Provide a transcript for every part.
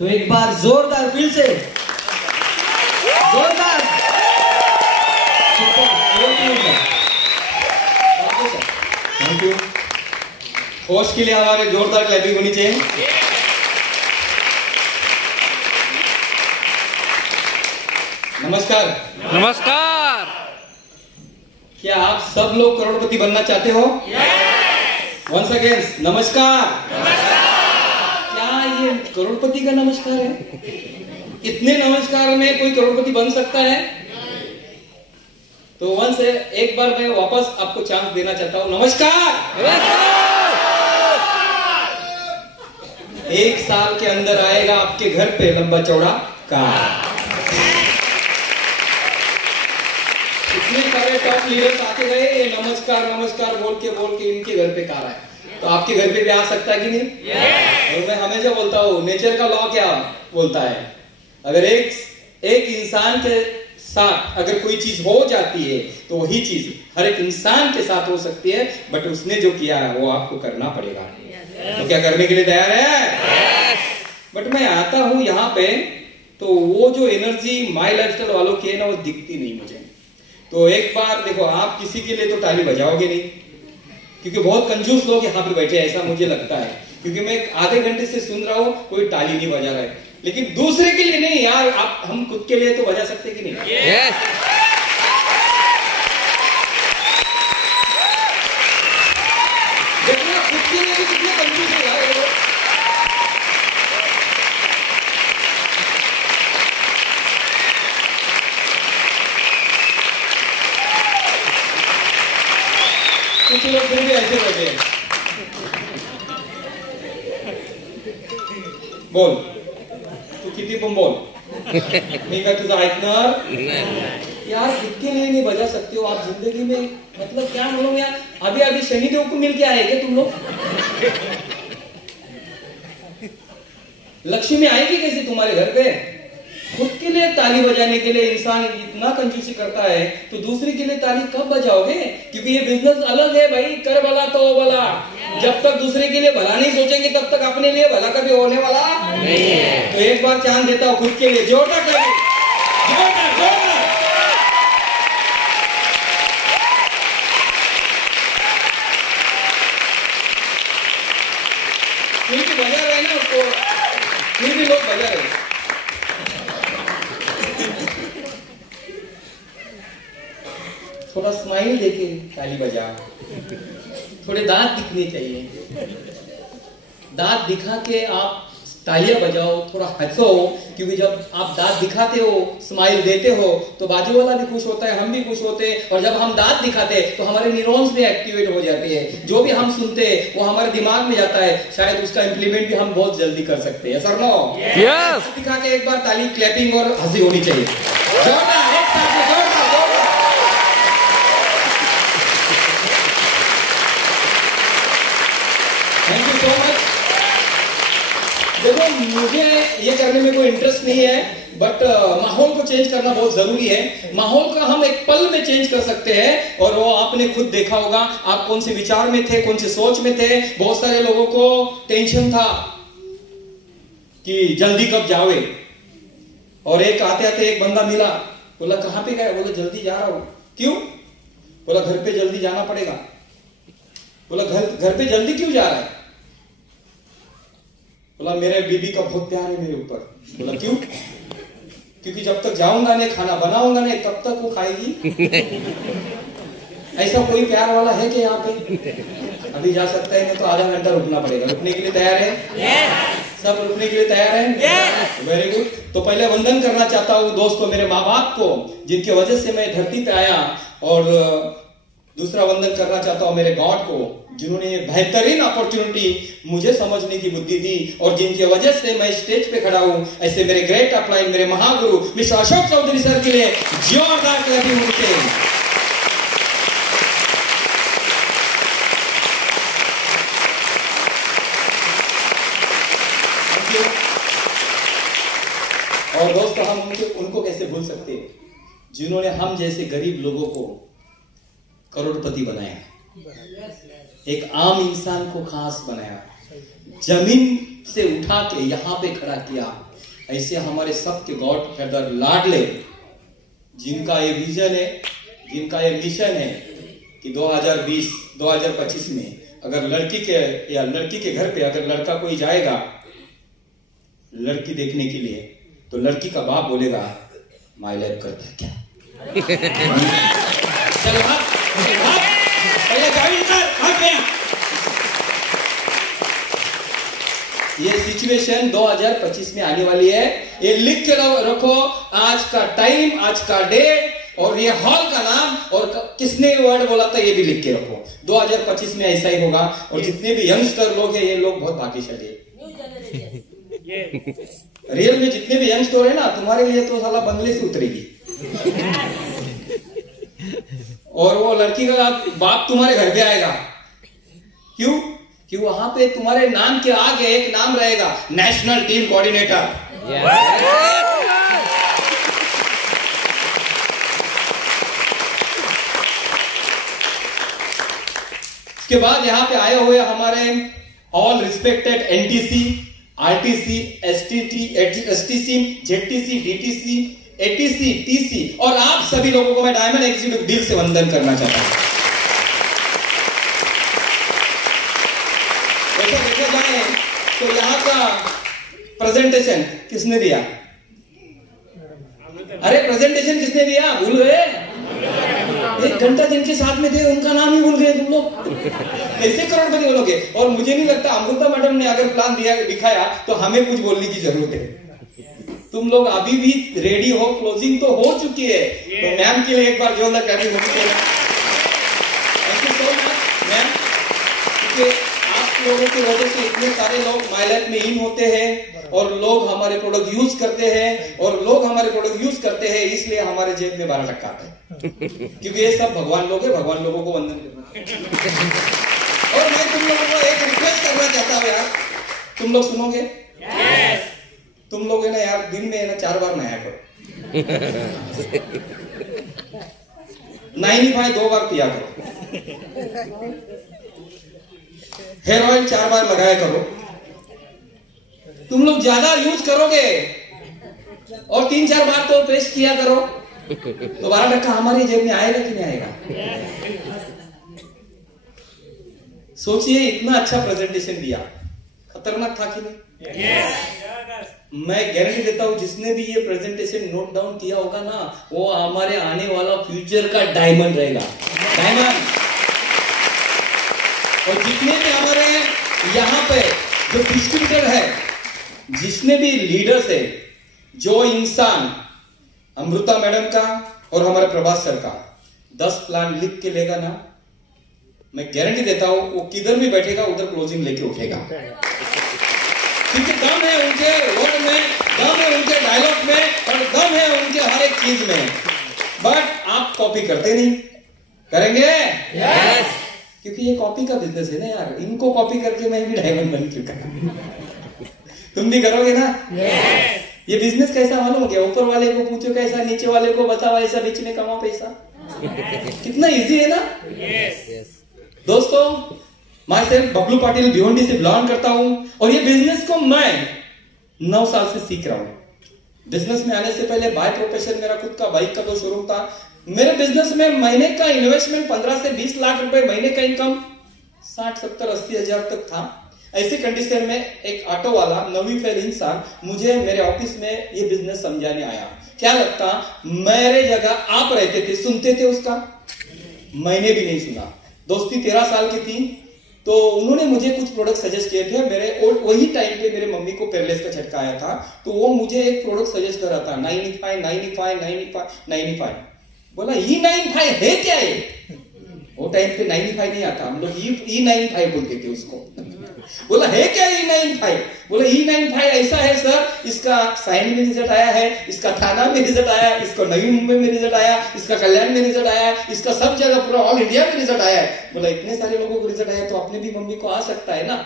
तो एक बार जोरदार फील से जोरदार थैंक यू। होस्ट के लिए हमारे जोरदार क्लैपिंग होनी चाहिए। नमस्कार। नमस्कार। क्या आप सब लोग करोड़पति बनना चाहते हो? वंस अगेन नमस्कार। क्या ये करोड़पति का नमस्कार है? इतने नमस्कार में कोई करोड़पति बन सकता है? तो वंस एक बार मैं वापस आपको चांस देना चाहता हूं। नमस्कार। एक साल के अंदर आएगा आपके घर पे लंबा चौड़ा कार। इतने सारे टॉप लीडर्स आके गए, ये नमस्कार नमस्कार बोल के इनके घर पे कार आए, तो आपके घर पे भी आ सकता है कि नहीं? और मैं हमेशा बोलता हूँ, नेचर का लॉ क्या बोलता है, अगर एक इंसान के साथ अगर कोई चीज हो जाती है तो वही चीज हर एक इंसान के साथ हो सकती है, बट उसने जो किया है वो आपको करना पड़ेगा। तो क्या करने के लिए तैयार है? बट मैं आता हूं यहाँ पे तो वो जो एनर्जी माई लाइफस्टाइल वालों की है ना, वो दिखती नहीं मुझे। तो एक बार देखो, आप किसी के लिए तो ताली बजाओगे नहीं, क्योंकि बहुत कंजूस लोग यहाँ पे बैठे हैं, ऐसा मुझे लगता है, क्योंकि मैं आधे घंटे से सुन रहा हूँ कोई ताली नहीं बजा रहा है। लेकिन दूसरे के लिए नहीं यार, आप हम खुद के लिए तो बजा सकते कि नहीं? Yes. देखो खुद के लिए भी कितने कंजूस है यार ये लोग। कुछ लोग फिर भी ऐसे बैठे हैं। बोल तू किती पण बोल, मी काय तुझं ऐकणार? यार खुद के लिए नहीं बजा सकते हो आप जिंदगी में, मतलब क्या बोलूं यार। अभी शनिदेव को मिल के आए क्या तुम लोग? लक्ष्मी आएगी कैसे तुम्हारे घर पे? खुद के लिए ताली बजाने के लिए इंसान इतना कंजूसी करता है, तो दूसरे के लिए ताली कब बजाओगे? क्योंकि ये बिजनेस अलग है भाई, कर भला तो भला। जब तक दूसरे के लिए भला नहीं सोचेंगे तब तक अपने लिए भला कभी होने वाला नहीं है। तो एक बार चांस देता हूं खुद के लिए, जोरदार ताली, जोरदार जोरदार। फिर भी बजा रहे ना उसको, फिर भी लोग बजा रहे। थोड़ा स्माइल देके ताली बजा, थोड़े दांत दिखने चाहिए, दांत दिखा के आप तालियां बजाओ, थोड़ा हंसो, क्योंकि जब आप दांत दिखाते हो, स्माइल देते हो, तो बाजू वाला भी खुश होता है, हम भी खुश होते हैं। और जब हम दांत दिखाते हैं तो हमारे न्यूरॉन्स भी एक्टिवेट हो जाते हैं, जो भी हम सुनते हैं वो हमारे दिमाग में जाता है, शायद उसका इंप्लीमेंट भी हम बहुत जल्दी कर सकते हैं। Sir no Yes. दिखा के एक बार ताली, क्लैपिंग और हंसी होनी चाहिए। जोरदार, एक साथ में जोरदार, जोरदार। Thank you so much. देखो मुझे ये करने में कोई इंटरेस्ट नहीं है, बट माहौल को चेंज करना बहुत जरूरी है। माहौल का हम एक पल में चेंज कर सकते हैं, और वो आपने खुद देखा होगा, आप कौन से विचार में थे, कौन से सोच में थे। बहुत सारे लोगों को टेंशन था कि जल्दी कब जाओगे, और एक आते आते एक बंदा मिला, बोला कहां पे गए? बोला जल्दी जा रहा हूं। क्यों? बोला घर पे जल्दी जाना पड़ेगा। बोला घर पे जल्दी क्यों जा रहा है? बोला मेरे बीबी का बहुत प्यार है मेरे ऊपर। बोला क्यों? क्योंकि जब तक जाऊंगा नहीं, खाना बनाऊंगा नहीं, तब तक वो खाएगी। ऐसा कोई प्यार वाला है कि यहाँ पे? अभी जा सकता है, नहीं तो आधा घंटा रुकना पड़ेगा। रुकने के लिए तैयार है? सब रुकने के लिए तैयार है? Very good. तो पहले वंदन करना चाहता हूँ दोस्तों मेरे माँ बाप को, जिनकी वजह से मैं धरती पे आया, और दूसरा वंदन करना चाहता हूं मेरे गॉड को, जिन्होंने ये बेहतरीन अपॉर्चुनिटी मुझे समझने की बुद्धि दी, और जिनकी वजह से मैं स्टेज पे खड़ा हूं। ऐसे मेरे ग्रेट अपलाइन, मेरे महागुरु मिस्टर अशोक चौधरी सर के लिए जोरदार क्लैपिंग होनी चाहिए। और दोस्तों हम उनको कैसे भूल सकते हैं, जिन्होंने हम जैसे गरीब लोगों को करोड़पति बनाया, एक आम इंसान को खास बनाया। जमीन से उठा के यहाँ पे खड़ा किया। ऐसे हमारे सबके गॉड फादर लाडले, जिनका ये विजन है, जिनका ये मिशन है कि 2025 में अगर लड़की के या लड़की के घर पे अगर लड़का कोई जाएगा लड़की देखने के लिए, तो लड़की का बाप बोलेगा माय लाइफ करता है क्या? चल भाग, पहले गाड़ी कर, भाग गया। ये सिचुएशन 2025 में आने वाली है। ये लिख के रखो, आज का टाइम, आज का डे और ये हॉल का नाम और किसने वर्ड बोला था ये भी लिख के रखो। 2025 में ऐसा ही होगा। और जितने भी यंगस्टर लोग हैं ये लोग बहुत भाग्यशाली है। रियल में जितने भी यंगस्टर है ना, तुम्हारे लिए तो साला बंगले से उतरेगी। और वो लड़की का बाप तुम्हारे घर पे आएगा। क्यों? कि वहां पे तुम्हारे नाम के आगे एक नाम रहेगा, नेशनल टीम कोऑर्डिनेटर। इसके बाद यहाँ पे आए हुए हमारे all respected NTC, RTC, STC, JTC, DTC, ATC, TC और आप सभी लोगों को मैं डायमंड एग्जीक्यूटिव दिल से वंदन करना चाहता हूं। वैसे देखा जाए तो यहाँ का प्रेजेंटेशन किसने दिया? अरे प्रेजेंटेशन किसने दिया? भूल गए? 1 घंटा जिनके साथ में थे उनका नाम ही भूल गए तुम लोग। कैसे करोड़पति बोलोगे? और मुझे नहीं लगता अमृता मैडम ने अगर प्लान दिखाया तो हमें कुछ बोलने की जरूरत है। तुम लोग अभी भी रेडी हो, क्लोजिंग तो हो चुकी है। तो मैम के लिए एक बार जोरदार क्लैपिंग होनी चाहिए। Thank you so much ma'am, क्योंकि आप लोगों की वजह से इतने सारे लोग माय लाइफ में इन होते हैं और लोग हमारे प्रोडक्ट यूज करते हैं और लोग हमारे प्रोडक्ट यूज करते हैं, इसलिए हमारे जेब में 12 टक्का आता है। क्योंकि ये सब भगवान लोग हैं, भगवान लोगों को वंदन करना। और मैं तुम लोगों को एक रिक्वेस्ट करना चाहता हूँ यार, तुम लोग सुनोगे? तुम लोग है ना यार, दिन में है ना 4 बार नहाया करो। 95 2 बार पिया करो। हेयर ऑयल 4 बार लगाया करो। तुम लोग ज्यादा यूज करोगे और 3-4 बार तो पेस्ट किया करो, तो 12 टक्का हमारी जेब में आएगा कि नहीं आएगा? सोचिए, इतना अच्छा प्रेजेंटेशन दिया, खतरनाक था कि नहीं? मैं गारंटी देता हूं जिसने भी ये प्रेजेंटेशन नोट डाउन किया होगा ना, वो हमारे आने वाला फ्यूचर का डायमंड रहेगा, डायमंड। और जितने भी हमारे यहाँ पे जो डिस्ट्रीब्यूटर है, जिसने भी लीडर्स है, जो इंसान अमृता मैडम का और हमारे प्रभास सर का 10 प्लान लिख के लेगा ना, मैं गारंटी देता हूं वो किधर भी बैठेगा उधर क्लोजिंग लेके उठेगा। क्योंकि दम है उनके वर्ड में, दम है उनके डायलॉग में और दम है उनके हर एक चीज में। बट आप कॉपी करते नहीं, करेंगे? yes. क्योंकि ये कॉपी का बिजनेस है ना यार, इनको कॉपी करके मैं भी डायमंड बन चुका। तुम भी करोगे ना? yes. ये बिजनेस कैसा मालूम क्या? ऊपर वाले को पूछो कैसा, नीचे वाले को बताओ ऐसा, बीच में कमाओ पैसा। कितना इजी है ना? yes. दोस्तों, मैं सिर्फ बबलू पाटिल भिवंडी से बिलोंग करता हूं और ये बिजनेस को मैं 9 साल से सीख रहा हूं। बिजनेस में आने से पहले बाय प्रोफेशन मेरा खुद का बाइक का 2 शोरूम था। मेरे बिजनेस में महीने का इन्वेस्टमेंट 15 से 20 लाख रुपए, महीने का इनकम 60, 70, 80 हजार तक था। ऐसी कंडीशन में एक ऑटो वाला नवी फेल इंसान मुझे मेरे ऑफिस में ये बिजनेस समझाने आया। क्या लगता मेरे जगह आप रहते थे, सुनते थे उसका? मैंने भी नहीं सुना। दोस्ती 13 साल की थी, तो उन्होंने मुझे कुछ प्रोडक्ट सजेस्ट किए थे। मेरे वही टाइम पे मेरे मम्मी को पैरालिसिस का झटका आया था, तो वो मुझे एक प्रोडक्ट सजेस्ट कर रहा था, 95। बोला E95 है क्या है? वो टाइम पे 95 नहीं आता, हम लोग E95 बोलते थे उसको। बोला है क्या E95? बोला E95 ऐसा है सर, इसका साइन में रिजल्ट आया है, इसका थाना में रिजल्ट आया, इसका नई मुंबई में रिजल्ट आया, इसका कल्याण में रिजल्ट आया, इसका सब जगह पूरा ऑल इंडिया में रिजल्ट आया है। बोला इतने सारे लोगों को रिजल्ट आया तो अपने भी मम्मी को आ सकता है ना?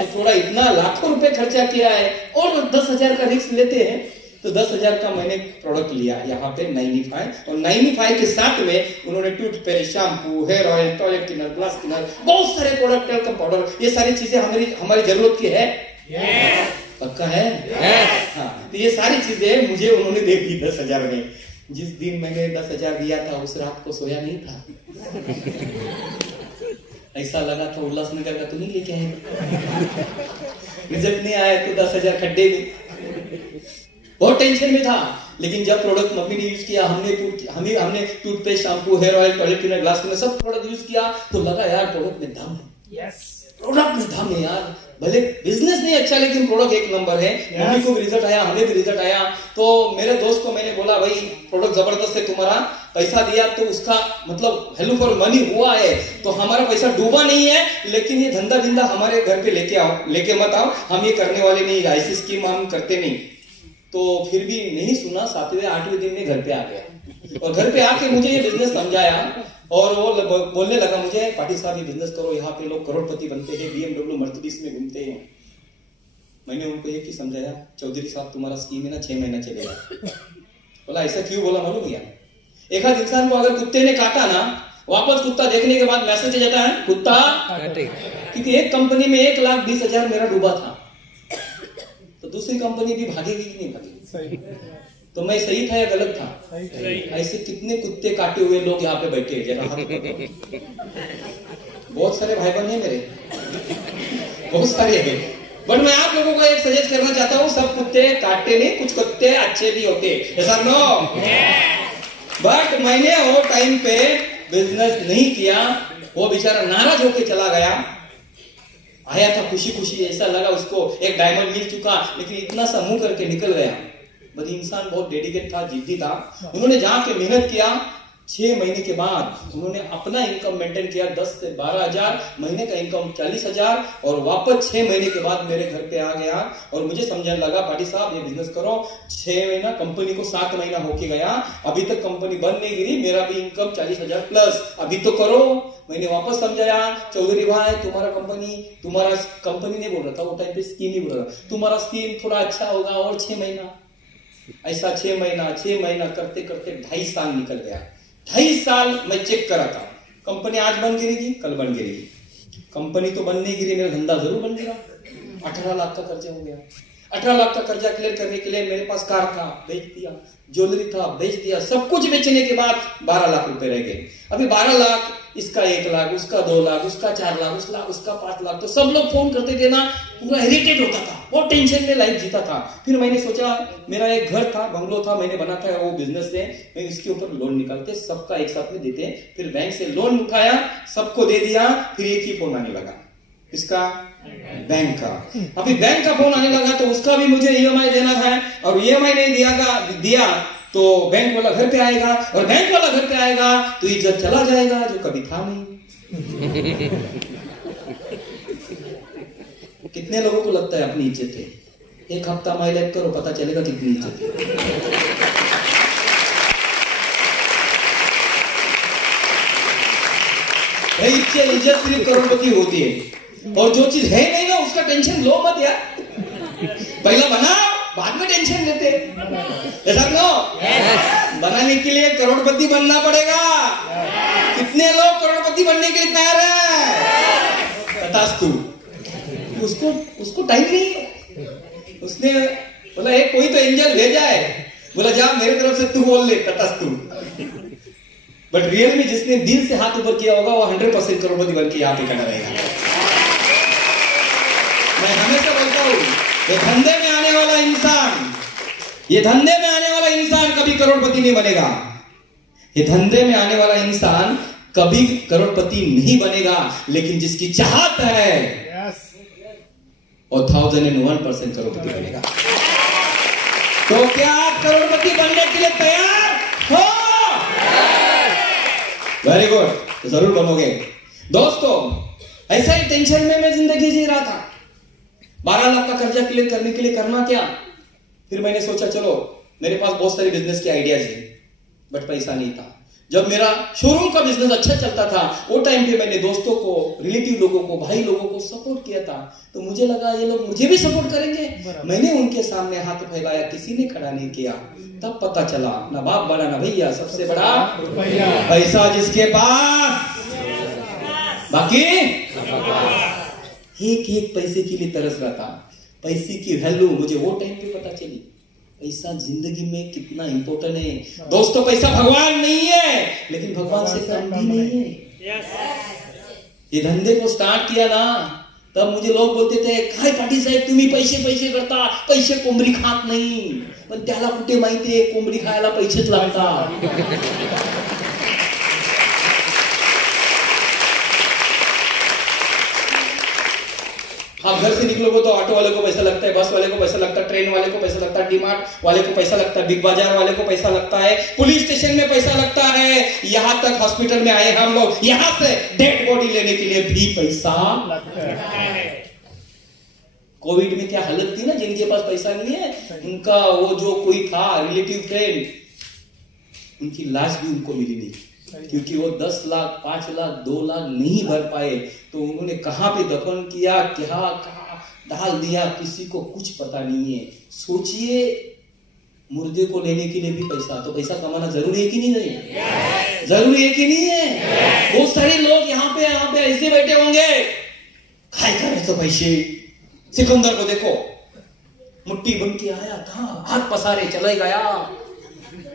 तो थोड़ा इतना लाखों रुपए खर्चा किया है और 10,000 का रिस्क लेते हैं, तो 10,000 का मैंने प्रोडक्ट लिया यहाँ पे 95। और 95 के साथ में उन्होंने toothpaste, shampoo, hair oil, toilet cleaner, glass cleaner, बहुत सारे प्रोडक्ट, टेल्कम पाउडर, ये सारी चीजें हमारी जरूरत की है। पक्का है? हाँ, तो ये सारी चीजें मुझे उन्होंने दे दी 10,000 में। जिस दिन मैंने 10,000 दिया था उस रात को सोया नहीं था। ऐसा लगा था उल्लासनगर का तो नहीं लेके आए, रिजल्ट नहीं आया तो 10,000 खड्डे में। बहुत टेंशन में था। लेकिन जब प्रोडक्ट मम्मी ने यूज किया, हमने toothpaste, shampoo, hair oil, toilet cleaner, glass cleaner सब प्रोडक्ट यूज किया तो लगा यार प्रोडक्ट में दम है। प्रोडक्ट में दम है यार। भले बिजनेस नहीं अच्छा लेकिन प्रोडक्ट एक नंबर है। मम्मी को भी रिजल्ट आया, हमें भी रिजल्ट आया। तो मेरे दोस्त को मैंने बोला भाई प्रोडक्ट जबरदस्त है, तुम्हारा पैसा दिया तो उसका मतलब वैल्यू फॉर मनी हुआ है, तो हमारा पैसा डूबा नहीं है। लेकिन ये धंधा जिंदा हमारे घर पे लेके मत आओ, हम ये करने वाले नहीं, ऐसी स्कीम हम करते नहीं। तो फिर भी नहीं सुना। 7वें 8वें दिन में घर पे आ गया और घर पे आके मुझे ये बिजनेस समझाया और वो बोलने लगा मुझे, पाटिल साहब ये बिजनेस करो, यहाँ पे लोग करोड़पति बनते हैं, BMW मर्सिडीज में घूमते हैं। मैंने उनको एक ही समझाया, चौधरी साहब तुम्हारा स्कीम है ना 6 महीना चलेगा। बोला ऐसा क्यों? बोला मालूम क्या, एक आध इंसान को अगर कुत्ते ने काटा ना, वापस कुत्ता देखने के बाद मैसेज जाता है कुत्ता, क्योंकि एक कंपनी में 1,20,000 मेरा डूबा था, तो दूसरी कंपनी भी भागेगी कि नहीं भागेगी? तो मैं सही था या गलत था? ऐसे कितने कुत्ते काटे हुए लोग यहाँ पे बैठे हैं, जरा हाथ। बहुत सारे भाई बहन है मेरे, बहुत सारे हैं। बट मैं आप लोगों को एक सजेस्ट करना चाहता हूँ, सब कुत्ते काटे नहीं, कुछ कुत्ते अच्छे भी होते हैं, नो। बट मैंने वो टाइम पे बिजनेस नहीं किया, वो बेचारा नाराज होके चला गया। आया था खुशी खुशी, ऐसा लगा उसको एक डायमंड मिल चुका, लेकिन इतना सा मुंह करके निकल गया। बट इंसान बहुत डेडिकेट था, जिद्दी था। उन्होंने जाके मेहनत किया। 6 महीने के बाद उन्होंने अपना इनकम मेंटेन किया, 10 से 12,000 महीने का इनकम 40,000, और वापस 6 महीने के बाद मेरे घर पे आ गया और मुझे समझाने लगा, पाटिल साहब ये बिजनेस करो। 6 महीना, कंपनी को 7 महीना होके गया, अभी तक कंपनी बंद नहीं गिरी, मेरा भी इनकम 40,000 प्लस, अभी तो करो। मैंने वापस समझाया, चौधरी भाई तुम्हारा कंपनी नहीं बोल रहा था वो टाइम पे, स्कीम ही बोल रहा था, तुम्हारा स्कीम थोड़ा अच्छा होगा और 6 महीना। ऐसा 6 महीना करते करते 2.5 साल निकल गया। 2.5 साल मैं चेक करा था, कंपनी आज बन गिरेगी, कल बन गिरेगी। कंपनी तो बन नहीं गिरी, मेरा धंधा जरूर बन गिरा। 18 लाख का कर्जा हो गया। 18 लाख का कर्जा क्लियर करने के लिए मेरे पास कार था, बेच दिया, ज्वेलरी था, बेच दिया। सब कुछ बेचने के बाद 12 लाख रुपए रह गए। अभी 12 लाख, इसका 1 लाख, उसका 2 लाख, उसका 4 लाख, उसका 5 लाख। तो सब लोग फोन करते थे ना, पूरा इरिटेट होता था, बहुत टेंशन में लाइफ जीता था। फिर मैंने सोचा, मेरा एक घर था, बंगलो था, मैंने बना था वो बिजनेस से, मैं इसके ऊपर लोन निकालते, सबका एक साथ में देते। फिर बैंक से लोन उठाया, सबको दे दिया। फिर एक ही फोन आने लगा, इसका बैंक का। अभी बैंक का फोन आने लगा तो उसका भी मुझे EMI देना था, और EMI नहीं दिया तो बैंक वाला घर पे आएगा, और बैंक वाला घर पे आएगा तो इज्जत चला जाएगा जो कभी था नहीं। कितने लोगों को लगता है अपनी इज्जत है? एक हफ्ता माई लाइफ करो, पता चलेगा कितनी इज्जत है। इज्जत सिर्फ करोड़पति होती है, और जो चीज है नहीं ना उसका टेंशन लो मत यार। पहला बना, बाद में टेंशन लेते, ऐसा नो। बनाने के लिए करोड़पति बनना पड़ेगा। कितने लोग करोड़पति बनने के लिए तैयार है? तथास्तु। उसको टाइम नहीं। उसने बोला एक कोई तो एंजल भेजा है, बोला जा मेरे तरफ से तू बोल ले, तथास्तु। बट रियल में जिसने दिल से हाथ ऊपर किया होगा वो 100% करोड़पति बन के यहाँ पे खड़ा रहेगा। मैं हमेशा बोलता हूँ, ये धंधे में आने वाला इंसान कभी करोड़पति नहीं बनेगा। ये धंधे में आने वाला इंसान कभी करोड़पति नहीं बनेगा, लेकिन जिसकी चाहत है और 1001% करोड़पति बनेगा। तो क्या आप करोड़पति बनने के लिए तैयार हो? वेरी गुड, तो जरूर बनोगे। दोस्तों, ऐसा ही टेंशन में मैं जिंदगी जी रहा था। 12 लाख का कर्जा क्लियर करने के लिए करना क्या? फिर मैंने सोचा चलो, मेरे पास बहुत सारे बिजनेस के आइडियाज है, बट पैसा नहीं था। जब मेरा शोरूम का बिजनेस अच्छा चलता था, वो टाइम पे मैंने दोस्तों को, रिलेटिव लोगों को, भाई लोगों को सपोर्ट किया था। तो मुझे लगा ये लोग मुझे भी सपोर्ट करेंगे। मैंने उनके सामने हाथ फैलाया, किसी ने खड़ा नहीं किया। तब पता चला ना बाप बड़ा ना भैया, सबसे बड़ा पैसा जिसके पास, बाकी एक पैसे के लिए तरस रहा था। पैसे की वैल्यू मुझे वो टाइम पे पता चली। पैसा जिंदगी में कितना इंपॉर्टेंट है दोस्तों। पैसा भगवान नहीं है, लेकिन भगवान से कम भी नहीं है। ये धंधे को स्टार्ट किया ना, तब मुझे लोग बोलते थे काय पाटील साहेब तुम्ही पैसे पैसे करता, पैसे कोंबडी खात नाही। पण त्याला कुठे माहितीये कोंबडी खायला पैसेच लागतात। आप घर से निकलोगे तो ऑटो वाले को पैसा लगता है, बस वाले को पैसा लगता है, ट्रेन वाले को पैसा लगता है, डीमार्ट वाले को पैसा लगता है, बिग बाजार वाले को पैसा लगता है, पुलिस स्टेशन में पैसा लगता है, यहाँ तक हॉस्पिटल में आए हम लोग, यहाँ से डेड बॉडी लेने के लिए भी पैसा लगता है। कोविड में क्या हालत थी ना, जिनके पास पैसा नहीं है उनका वो जो कोई था रिलेटिव फ्रेंड, उनकी लाश भी उनको मिली नहीं, क्योंकि वो 10 लाख 5 लाख 2 लाख नहीं भर पाए। तो उन्होंने कहां पे दफन किया, क्या डाल दिया, किसी को कुछ पता नहीं है। सोचिए मुर्दे को लेने के लिए भी पैसा, तो पैसा कमाना जरूरी है कि नहीं है? जरूरी है कि नहीं है? बहुत सारे लोग यहाँ पे ऐसे बैठे होंगे, खाए करे तो पैसे। सिकंदर को देखो, मुट्ठी बन के आया था, हाथ पसारे चले गया,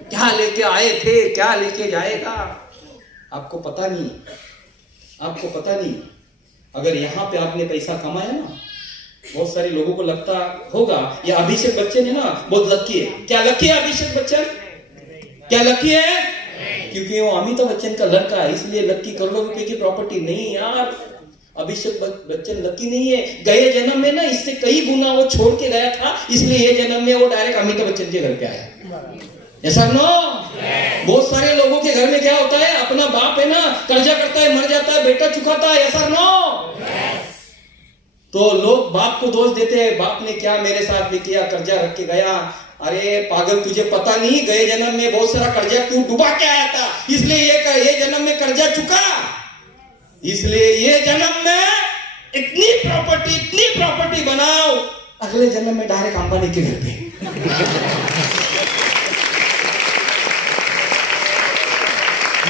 क्या लेके आए थे क्या लेके जाएगा, आपको पता नहीं, आपको पता नहीं। अगर यहाँ पे आपने पैसा कमाया ना, बहुत सारे लोगों को लगता होगा ये अभिषेक बच्चन है ना बहुत लकी है। क्या लकी है अभिषेक बच्चन? क्या लकी है? क्योंकि वो अमिताभ बच्चन का लड़का है, इसलिए लकी। करोड़ों रुपए की प्रॉपर्टी नहीं यार, अभिषेक बच्चन लकी नहीं है। गए जन्म में ना इससे कई गुना वो छोड़ के गया था, इसलिए ये जन्म में वो डायरेक्ट अमिताभ बच्चन के घर पे आया। ऐसा नो? बहुत सारे लोगों के घर में क्या होता है, अपना बाप है ना कर्जा करता है, मर जाता है, बेटा चुकाता है। ऐसा नो? तो लोग बाप को दोष देते हैं, बाप ने क्या मेरे साथ भी किया, कर्जा रख के गया। अरे पागल, तुझे पता नहीं गए जन्म में बहुत सारा कर्जा तू डुबा के आया था, इसलिए ये जन्म में कर्जा चुका, इसलिए ये जन्म में इतनी प्रॉपर्टी बनाओ, अगले जन्म में डायरेक्ट अंबानी के घर पे।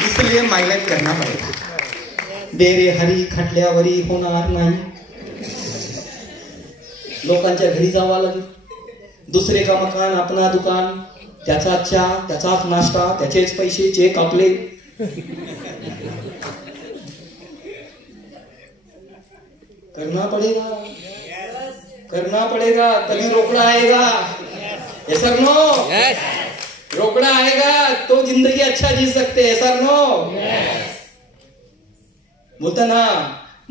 इसलिए मेहनत करना पड़ेगा, बेरे हरी खटल्यावरी होणार नाही। लोकांच्या घरी जावं लागेल, दुसरे का मकान अपना दुकान, त्याचा चहा त्याचाच नाश्ता, त्याचेच पैसे, चेक आपले। करना पड़ेगा तभी रोकड़ा आएगा। Yes sir no? रोकड़ा आएगा तो जिंदगी अच्छा जी सकते हैं। Sir no? बोलता ना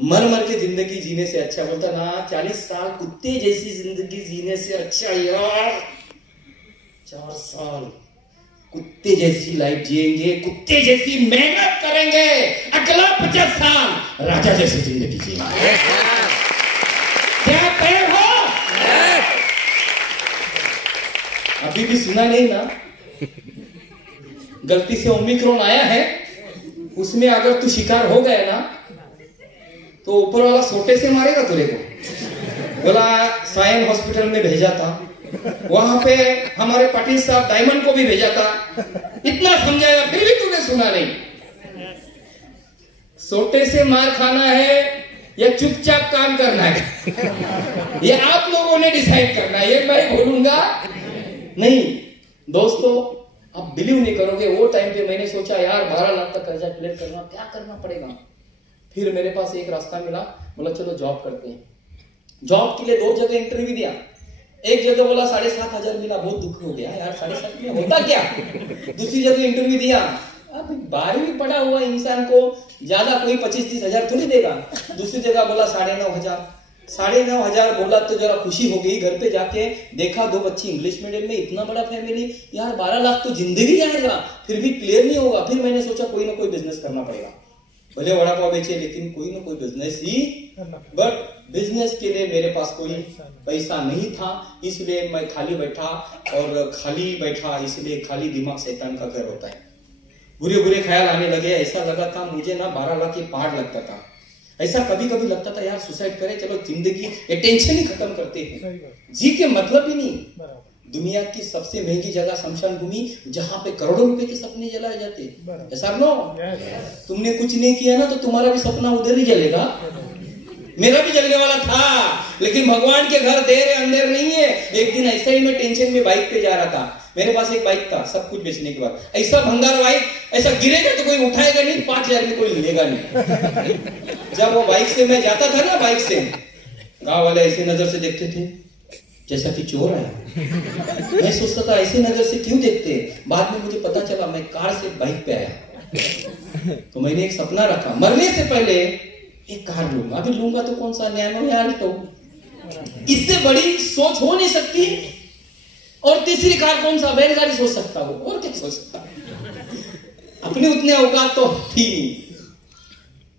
मर मर के जिंदगी जीने से अच्छा, बोलता ना 40 साल कुत्ते जैसी जिंदगी जीने से अच्छा यार 4 साल कुत्ते जैसी लाइफ जिएंगे, कुत्ते जैसी मेहनत करेंगे, अगला 50 साल राजा जैसी जिंदगी जिएंगे। क्या तय हो? अभी भी सुना नहीं ना? गलती से ओमिक्रॉन आया है, उसमें अगर तू शिकार हो गया ना तो ऊपर वाला सोटे से मारेगा तुझे को। बोला सायन हॉस्पिटल में भेजा था, वहां पे हमारे पाटिल साहब डायमंड को भी भेजा था, इतना समझाया फिर भी तूने सुना नहीं। सोटे से मार खाना है या चुपचाप काम करना है, ये आप लोगों ने डिसाइड करना है, ये मैं बोलूंगा नहीं। दोस्तों आप बिलीव नहीं करोगे, वो टाइम पे मैंने सोचा यार 12 लाख का कर्जा क्लियर करना, क्या करना पड़ेगा। फिर मेरे पास एक रास्ता मिला, बोला चलो जॉब करते हैं। जॉब के लिए 2 जगह इंटरव्यू दिया, एक जगह बोला 7,500 मिला, बहुत दुख हो गया यार 7,500 में होता क्या। दूसरी जगह इंटरव्यू दिया, अब 12वीं पढ़ा हुआ इंसान को ज्यादा कोई 25-30 हजार थोड़ी देगा। दूसरी जगह बोला 9,500, 9,500 बोला तो जरा खुशी हो गई। घर पे जाके देखा 2 बच्चे इंग्लिश मीडियम में, इतना बड़ा फैमिली, यार 12 लाख तो जिंदगी जाएगा, फिर भी क्लियर नहीं होगा। फिर मैंने सोचा कोई ना कोई बिजनेस करना पड़ेगा, भले वड़ा पाव बेचे लेकिन कोई ना कोई बिजनेस ही। बट बिजनेस के लिए मेरे पास कोई पैसा नहीं था, इसलिए मैं खाली बैठा, और खाली बैठा इसलिए खाली दिमाग शैतान का घर होता है। बुरे बुरे ख्याल आने लगे, ऐसा लगा था मुझे ना 12 लाख के पहाड़ लगता था। ऐसा कभी कभी लगता था यार सुसाइड करें, चलो जिंदगी टेंशन ही खत्म करते हैं, जी के मतलब ही नहीं। दुनिया की सबसे महंगी जगह शमशान भूमि, जहां पे करोड़ों रुपए के सपने जलाए जाते हैं। ऐसा नो? तुमने कुछ नहीं किया ना तो तुम्हारा भी सपना उधर ही जलेगा, मेरा भी जलने वाला था। लेकिन भगवान के घर देर है अंधेर नहीं है। एक दिन ऐसा ही मैं टेंशन में बाइक पे जा रहा था, मेरे पास एक बाइक था, सब कुछ बेचने के बाद ऐसा भंगार बाइक, ऐसा गिरेगा तो कोई उठाएगा नहीं, 5,000 में कोई लेगा नहीं। जब वो बाइक से मैं जाता था ना, बाइक से गांव वाले ऐसे नजर से देखते थे जैसा कि चोर आया। मैं सोचता था ऐसी नजर से क्यों देखते। बाद में मुझे पता चला मैं कार से बाइक पे आया। तो मैंने एक सपना रखा, मरने से पहले एक कार लूंगा। अभी लूंगा तो कौन सा, नैनो या अल्टो, इससे बड़ी सोच हो नहीं सकती। और तीसरी कार कौन सा, बैलगाड़ी सोच सकता हूं, और क्या सोच सकता। अपने उतने औकात तो थी नहीं।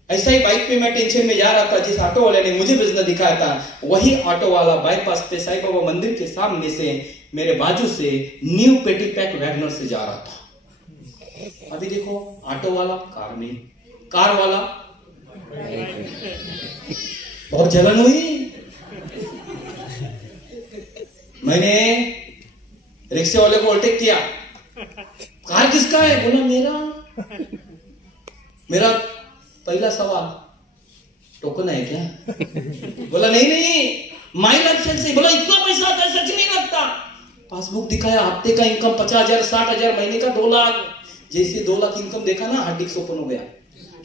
ऐसा ही बाइक पे मैं टेंशन में जा रहा था। जिस ऑटो वाले ने मुझे बिजनेस दिखाया था, वही ऑटो वाला बाईपास पे साईं बाबा मंदिर के सामने से मेरे बाजू से न्यू पेटी पैक वैगनर से जा रहा था। अभी देखो, ऑटो वाला कार में, कार वाला, बहुत जलन हुई। मैंने रिक्शे वाले को ओवरटेक किया। कार किसका है? बोला मेरा। मेरा पहला सवाल, टोकन है क्या? बोला नहीं नहीं, माई लाइसेंस से। बोला इतना पैसा आता है? सच नहीं लगता। पासबुक दिखाया, हफ्ते का इनकम 50,000, 60,000, महीने का 2 लाख। जैसे 2 लाख इनकम देखा ना, हार्ड डिस्क ओपन हो गया,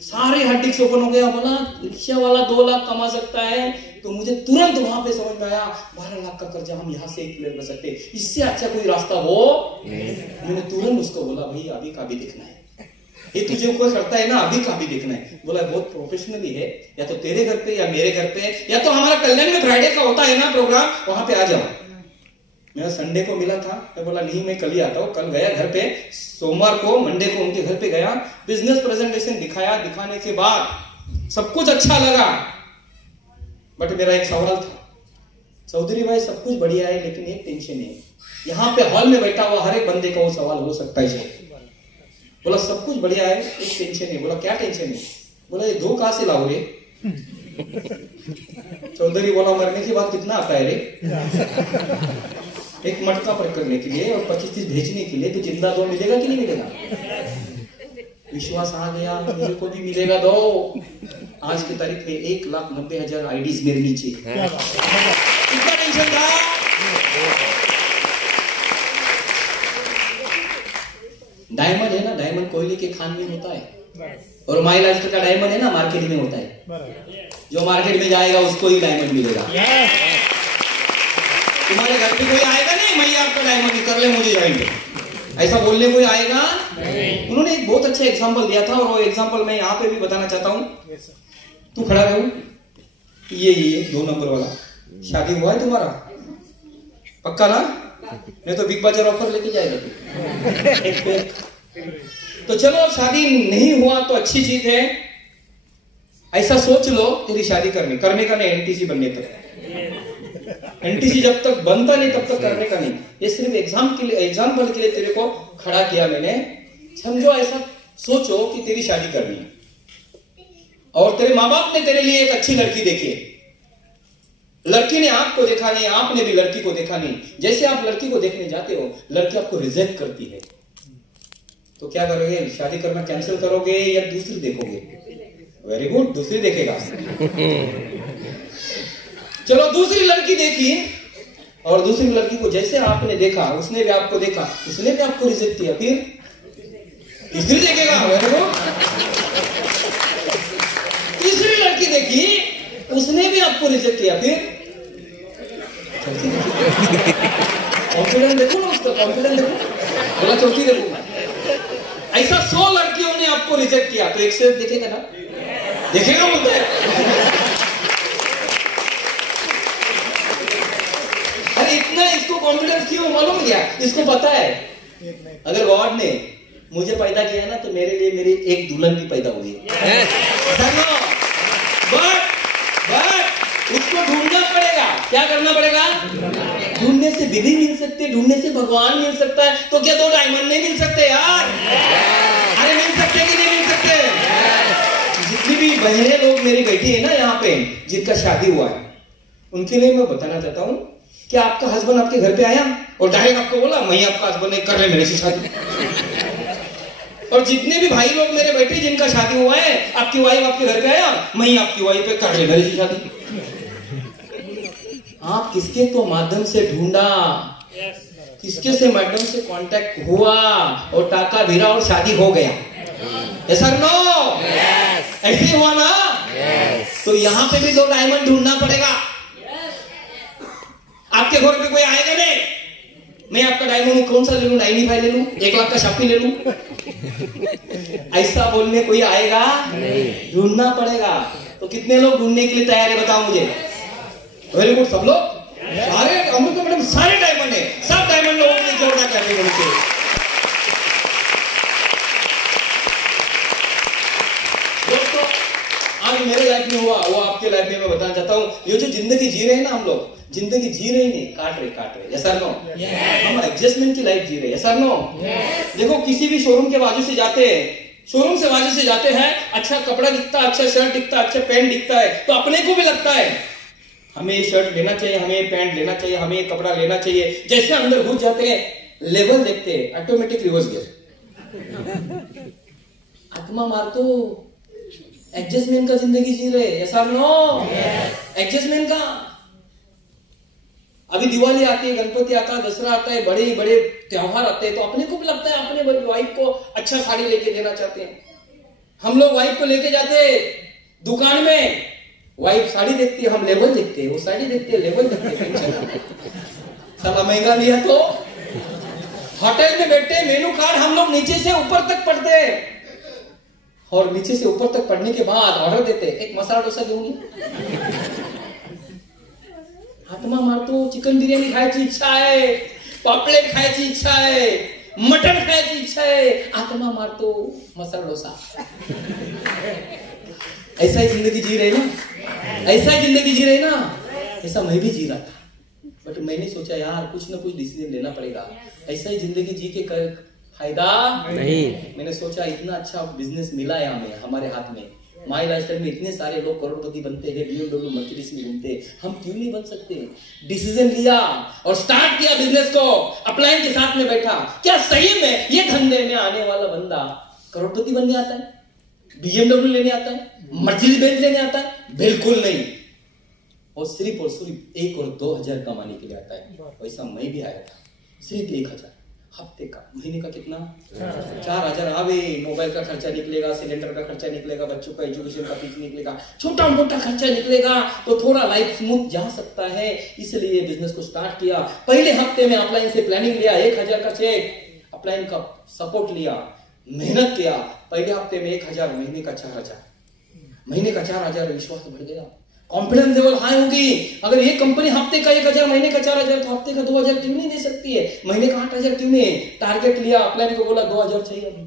सारे हार्ड डिस्क ओपन हो गया। बोला रिक्शा वाला 2 लाख कमा सकता है, तो मुझे तुरंत वहां पे समझ में आया 12 लाख का कर्जा हम यहाँ से एक प्लेयर कर सकते, इससे अच्छा कोई रास्ता हो। मैंने तुरंत उसको बोला भाई अभी का भी देखना है, ये तुझे कोई करता है ना, अभी का भी देखना है। बोला बहुत प्रोफेशनली है, या तो तेरे घर पे या मेरे घर पे, या तो हमारा कल्याण में फ्राइडे का होता है ना प्रोग्राम, वहां पे आ जाओ। मेरा संडे को मिला था, मैं बोला नहीं मैं कल ही आता हूँ। कल गया घर पे, सोमवार को, मंडे को उनके घर पे गया, बिजनेस प्रेजेंटेशन दिखाया। दिखाने के बाद सब कुछ अच्छा लगा, बट मेरा एक सवाल था, चौधरी भाई सब कुछ बढ़िया है लेकिन एक टेंशन है। यहाँ पे हॉल में बैठा हुआ हर एक बंदे का वो सवाल हो सकता है। बोला सब कुछ बढ़िया है, एक टेंशन है। बोला क्या टेंशन है? बोला ये 2 कहां से लाओ रे? चौधरी बोला मरने के बाद कितना आता है रे? एक मटका पर करने के लिए और 25-30 भेजने के लिए, तो जिंदा 2 मिलेगा कि नहीं मिलेगा? विश्वास आ गया, मेरे को भी मिलेगा 2। आज की तारीख में 1,90,000 आईडीज मेरे नीचे। कितना टेंशन था। डायमंड है ना, डायमंड कोयले के खान में होता है, और माई लाइफ का डायमंड है ना मार्केट में होता है। जो मार्केट में जाएगा उसको ही डायमंड मिलेगा। तुम्हारे घर पे कोई आएगा नहीं, मैं आपका डायमंड कर ले मुझे ज्वाइन, ऐसा बोलने कोई आएगा नहीं। उन्होंने एक बहुत अच्छा एग्जांपल दिया था, और वो एग्जांपल मैं यहाँ पे भी बताना चाहता हूँ। तू खड़ा रहो, ये 2 नंबर वाला, शादी हुआ है तुम्हारा? पक्का ना? नहीं तो बिग बाजार ऑफर लेके जाएगा तू। तो चलो शादी नहीं हुआ तो अच्छी चीज है, ऐसा सोच लो। तेरी शादी करने का नहीं, एनटीसी बनने तक। एनटीसी जब तक बनता नहीं तब तक करने का नहीं। ये सिर्फ एग्जाम्पल के लिए तेरे को खड़ा किया मैंने। समझो, ऐसा सोचो कि तेरी शादी करनी है और तेरे माँ बाप ने तेरे लिए एक अच्छी लड़की देखी है। लड़की ने आपको देखा नहीं, आपने भी लड़की को देखा नहीं। जैसे आप लड़की को देखने जाते हो, लड़की आपको रिजेक्ट करती है, तो क्या करोगे? शादी करना कैंसिल करोगे या दूसरी देखोगे? वेरी गुड, दूसरी देखेगा। चलो दूसरी लड़की देखी, और दूसरी लड़की को जैसे आपने देखा, उसने भी आपको देखा, उसने भी आपको रिजेक्ट किया, फिर तीसरी देखेगा। Very good. तीसरी लड़की देखी, उसने भी आपको रिजेक्ट किया, फिर कॉन्फिडेंस देखो ना उसका, कॉन्फिडेंस देखो। बोला चौथी देखूंगा। ऐसा 100 लड़कियों ने आपको रिजेक्ट किया, तो एक से देखेगा ना? देखेगा बोलता है। अरे इतना इसको कॉन्फिडेंस क्यों मालूम क्या? इसको पता है अगर गॉड ने मुझे पैदा किया ना, तो मेरे लिए मेरी एक दुल्हन भी पैदा हुई है। बट उसको ढूंढना पड़ेगा। क्या करना पड़ेगा? ढूंढने से बीवी मिल सकती है, ढूंढने से भगवान मिल सकता है। तो क्या 2 डायमंड नहीं मिल सकते यार? अरे मिल सकते कि नहीं मिल सकते? जितनी भी बहनें लोग मेरी बैठी है ना यहाँ पे, जिनका शादी हुआ है, उनके लिए मैं बताना चाहता हूँ कि आपका हस्बैंड आपके घर पे आया और डायरेक्ट आपको बोला मैं आपका हस्बैंड नहीं, कर ले मेरे से शादी। और जितने भी भाई लोग मेरे बैठे जिनका शादी हुआ है, आपकी वाइफ आपके घर पे आया, मैं आपकी वाइफ पे कर ले मेरे से शादी। आप किसके तो माध्यम से ढूंढा, किसके से माध्यम से कांटेक्ट हुआ और टाका भिरा और शादी हो गया। ऐसा नो ऐसे हुआ ना। तो यहाँ पे भी 2 डायमंड ढूंढना पड़ेगा। आपके घर पे कोई आएगा नहीं, मैं आपका डायमंड कौन सा ले लूं, 95 ले लूं, 1 लाख का शॉपी ले लूं, ऐसा बोलने कोई आएगा नहीं, ढूंढना पड़ेगा। तो कितने लोग ढूंढने के लिए तैयार है बताओ मुझे। वेरी गुड, सब लोग, सारे अमृत मैडम सारे डायमंड है, सब डायमंड लोगों ने जोड़ना कर रहे हैं। दोस्तों आज मेरे लाइफ में हुआ वो आपके लाइफ में मैं बताना चाहता हूँ। ये जो जिंदगी जी रहे हैं ना हम लोग, जिंदगी जी रहे ही नहीं, काट रहे। ऐसा नो, हम एडजस्टमेंट की लाइफ जी रहे। ऐसा नो, देखो किसी भी शोरूम के बाजू से जाते हैं, शोरूम से बाजू से जाते हैं, अच्छा कपड़ा दिखता है, अच्छा शर्ट दिखता है, अच्छा पैंट दिखता है, तो अपने को भी लगता है हमें ये शर्ट लेना चाहिए, हमें ये पैंट लेना चाहिए, हमें ये कपड़ा लेना चाहिए। जैसे अंदर घुस जाते हैं, लेवल देखते हैं, ऑटोमेटिक रिवर्स गियर, आत्मा मार तो एडजस्टमेंट का जिंदगी जी रहे। ऐसा नो, एडजस्टमेंट का। अभी दिवाली आती है, गणपति आता है, दसरा आता है, बड़े बड़े त्योहार आते हैं, तो अपने को भी लगता है अपने वाइफ को अच्छा साड़ी लेके देना चाहते हैं। हम लोग वाइफ को लेके जाते हैं दुकान में, वाइफ साड़ी देखती है, हम लेवल देखते हैं, वो साड़ी देखते हैं, लेवल देखते हैं। साला महंगा लिया तो होटल में बैठे, मेनू कार्ड हम लोग नीचे से ऊपर तक पढ़ते हैं, और नीचे से ऊपर तक पढ़ने के बाद ऑर्डर देते हैं, एक मसाला डोसा दूंगी। आत्मा मारतो, चिकन बिर्याणी खायची इच्छा आहे, पापलेट खायची इच्छा आहे, मटन खायची इच्छा है, आत्मा मारतो मसाला डोसा। ऐसा ही जिंदगी जी रहे ना, ऐसा ही जिंदगी जी रहे ना, ऐसा मैं भी जी रहा था। बट मैंने सोचा यार कुछ ना कुछ डिसीजन लेना पड़ेगा, ऐसा ही जिंदगी जी के कर फायदा नहीं। मैंने सोचा इतना अच्छा बिजनेस मिला है हमें, हमारे हाथ में। माई लाइफस्टाइल में इतने सारे लोग करोड़पति बनते हैं, BMW मर्सिडीज में घूमते हैं, हम क्यों नहीं बन सकते। डिसीजन लिया और स्टार्ट किया बिजनेस को, अपलाइन के साथ में बैठा। क्या सही में ये धंधे में आने वाला बंदा करोड़पति बनने आता है, BMW लेने आता है, मर्सिडीज बेंज लेने आता है? बिल्कुल नहीं। और सिर्फ 1 और 2 हजार कमाने के लिए आता है। वैसा मैं भी आया था, सिर्फ 1 हजार हफ्ते का, महीने का कितना 4 हजार आवे, मोबाइल का खर्चा निकलेगा, सिलेंडर का खर्चा निकलेगा, बच्चों का एजुकेशन का फीस निकलेगा, छोटा मोटा खर्चा निकलेगा, तो थोड़ा लाइफ स्मूथ जा सकता है। इसलिए बिजनेस को स्टार्ट किया। पहले हफ्ते में अपलाइन से प्लानिंग लिया, 1 हजार का चेक, अपलाइन का सपोर्ट लिया, मेहनत किया। पहले हफ्ते में 1 हजार, महीने का 4 हजार, महीने का 4 हजार, विश्वास बढ़ गया, कॉन्फिडेंस लेवल हाई होगी। अगर ये कंपनी हफ्ते का 1 हजार, महीने का 4 हजार, तो हफ्ते का 2 हजार क्यों नहीं दे सकती है, महीने का 8 हजार क्यों नहीं। टारगेट लिया, अपलाइन को बोला 2 हजार चाहिए, अभी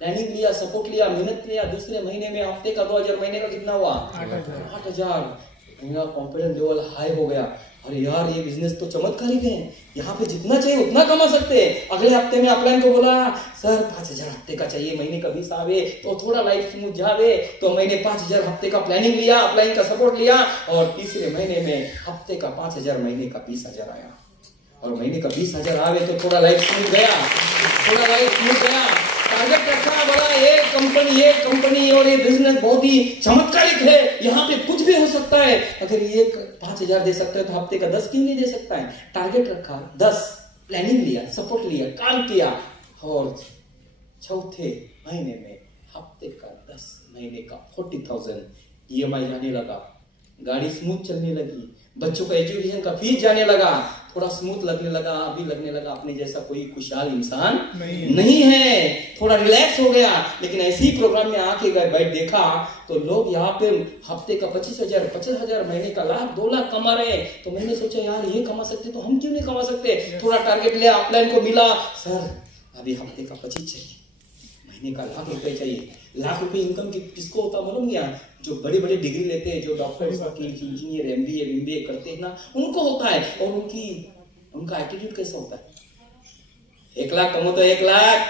प्लानिंग लिया, सपोर्ट लिया, मेहनत लिया, दूसरे महीने में हफ्ते का 2 हजार, महीने का कितना हुआ 8 हजार। मेरा कॉन्फिडेंस लेवल हाई हो गया। अरे यार ये बिजनेस तो चमत्कारिक है, यहाँ पे जितना चाहिए उतना कमा सकते हैं। अगले हफ्ते में अपलाइन को बोला सर 5 हजार हफ्ते का चाहिए, महीने का 20 आवे तो थोड़ा लाइफ स्मूथ जावे, तो महीने 5 हजार हफ्ते का प्लानिंग लिया, अपलाइन का सपोर्ट लिया, और तीसरे महीने में हफ्ते का 5 हजार, महीने का 20 हजार आया, और महीने का 20 हजार आवे तो थोड़ा लाइफ स्मूथ गया, थोड़ा लाइफ स्मूथ गया। टारगेट रखा बड़ा, ये कंपनी और ये बिजनेस बहुत ही चमत्कारिक है, यहाँ पे कुछ भी हो सकता है। अगर ये 5 हजार दे सकता है तो हफ्ते का 10 क्यों नहीं दे सकता है। टारगेट रखा 10, प्लानिंग लिया, सपोर्ट लिया, काम किया, और चौथे महीने में हफ्ते का 10, महीने का 40,000 EMI जाने लगा, गाड़ी स्मूथ चलने लगी, बच्चों का एजुकेशन का फीस जाने लगा, थोड़ा स्मूथ लगने लगा। अभी लगने लगा अपने जैसा कोई खुशहाल इंसान नहीं है, थोड़ा रिलैक्स हो गया। लेकिन ऐसे ही प्रोग्राम में आके बैठ देखा तो लोग यहाँ पे हफ्ते का 25 हजार, 50 हजार, महीने का 1 लाख, 2 लाख कमा रहे हैं। तो मैंने सोचा यार ये कमा सकते तो हम क्यों नहीं कमा सकते। थोड़ा टारगेट लिया, अपलाइन को मिला, सर अभी हफ्ते का 25 चाहिए, महीने का 1 लाख रुपए चाहिए। 1 लाख रुपए इनकम किसको होता मालूम क्या, जो बड़े बड़े डिग्री लेते हैं, जो डॉक्टर, इंजीनियर, MBA करते हैं ना, उनको होता है। और उनका एटीट्यूड कैसा होता है, 1 लाख कमो तो 1 लाख,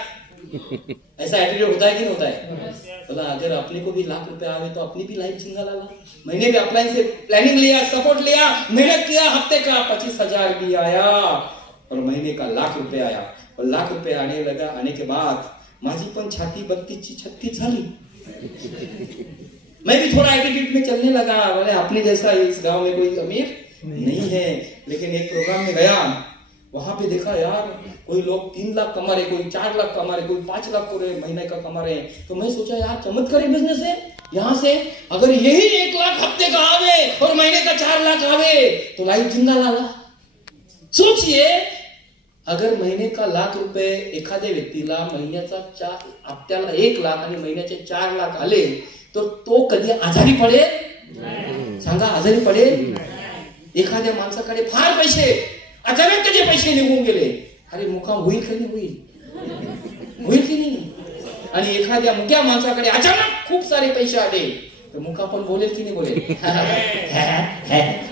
ऐसा एटीट्यूड होता है कि नहीं होता है। तो अगर अपने को भी 1 लाख रुपए आवे तो अपनी भी लाइफ जिंगा लगा। मैंने भी अपलाइन से प्लानिंग लिया, सपोर्ट लिया, मेहनत किया, हफ्ते का 25 हजार भी आया और महीने का 1 लाख रुपए आया। और 1 लाख रुपए आने के बाद माझी पण छाती 32-36 झाली। मैं भी थोड़ा एटीट्यूड में चलने लगा, बोले अपने जैसा इस गांव में कोई अमीर नहीं है। लेकिन एक प्रोग्राम में गया, वहां पे देखा यार कोई लोग 3 लाख कमा रहे, कोई 4 लाख कमा रहे, कोई 5 लाख पूरे महीने का कमा रहे हैं। तो मैं सोचा यार चमत्कारी बिजनेस है। यहाँ से अगर यही 1 लाख हफ्ते का आवे और महीने का 4 लाख आवे तो लाइफ जिंदा लाला। सोचिए अगर महिने का ₹1,00,000 एखाद्या व्यक्तीला महिन्याचा हप्त्याला 1 लाख आणि महिन्याचे 4 लाख आले तर तो कधी आजारी पडेल? सांगा, आजारी पडेल? एखाद्या माणसाकडे फार पैसे, अचानक त्याचे पैसे निघून गेले, अरे मुकाम होईल की नाही? होईल की नाही? आणि एखाद्या मुक्या माणसाकडे अचानक खूप सारे पैसे आले तर मुका पण बोलेल की नाही? बोलेल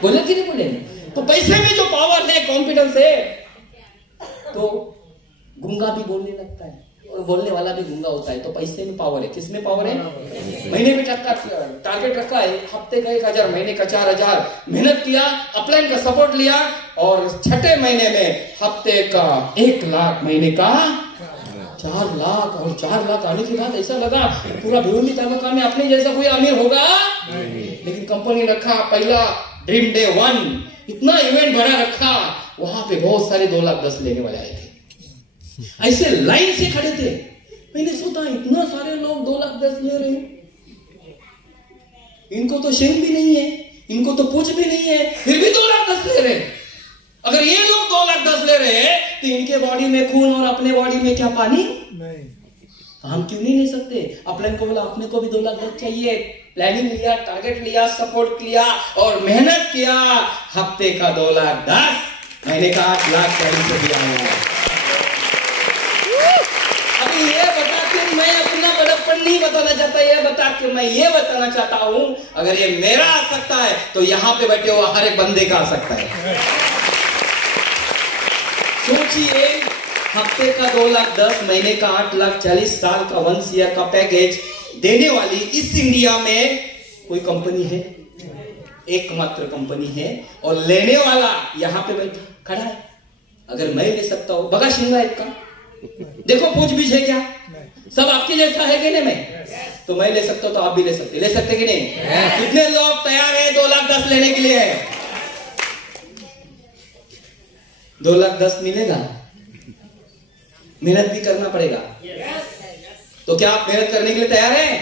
बोलेल की नाही? बोलेल. तो पैसे में जो पावर है, कॉन्फिडेंस है, तो गूंगा भी बोलने लगता है और बोलने वाला भी गूंगा होता है. तो पैसे में पावर है. किसमें पावर है? महीने में टारगेट रखा है, हफ्ते का 1,000, महीने का 4,000. मेहनत किया, अपलाइन का सपोर्ट लिया और 6ठे महीने में हफ्ते का 1 लाख, महीने का 4 लाख. और 4 लाख आने के बाद ऐसा लगा पूरा भिवंडी तालुका में अपने जैसा कोई अमीर होगा. लेकिन कंपनी रखा, पहला ड्रीम डे 1, इतना इवेंट बड़ा रखा, वहां पे बहुत सारे 2,10,000 लेने वाले आए थे. ऐसे लाइन से खड़े थे. मैंने सोचा इतना सारे लोग 2,10,000 ले रहे हैं, इनको तो शेम भी नहीं है, इनको तो पूछ भी नहीं है, फिर भी 2,10,000 ले रहे हैं. अगर ये लोग 2,10,000 ले रहे हैं तो इनके बॉडी में खून और अपने बॉडी में क्या पानी नहीं? तो हम क्यों नहीं ले सकते? अपने को बोला अपने को भी 2,10,000 चाहिए. प्लानिंग लिया, टारगेट लिया, सपोर्ट किया और मेहनत किया. हफ्ते का 2,10,000, महीने का 8 लाख कैसे दिया हुआ. अभी ये बता के मैं अपना बड़प्पन नहीं बताना चाहता, ये बता के मैं ये बताना चाहता हूं अगर ये मेरा आ सकता है तो यहाँ पे बैठे हुआ हर एक बंदे का आ सकता है. सोचिए हफ्ते का 2,10,000, महीने का 8 लाख, 40 साल का 1 ईयर का पैकेज देने वाली इस इंडिया में कोई कंपनी है? एकमात्र कंपनी है. और लेने वाला यहाँ पे बैठा खड़ा है. अगर मैं ले सकता हूं, बगा शिंगा का देखो पूछ बीच है क्या? सब आपके जैसा है कि नहीं? मैं तो मैं ले सकता हूं तो आप भी ले सकते कि नहीं? कितने लोग तैयार है 2,10,000 लेने के लिए? 2,10,000 मिलेगा, मेहनत भी करना पड़ेगा. तो क्या आप मेहनत करने के लिए तैयार हैं?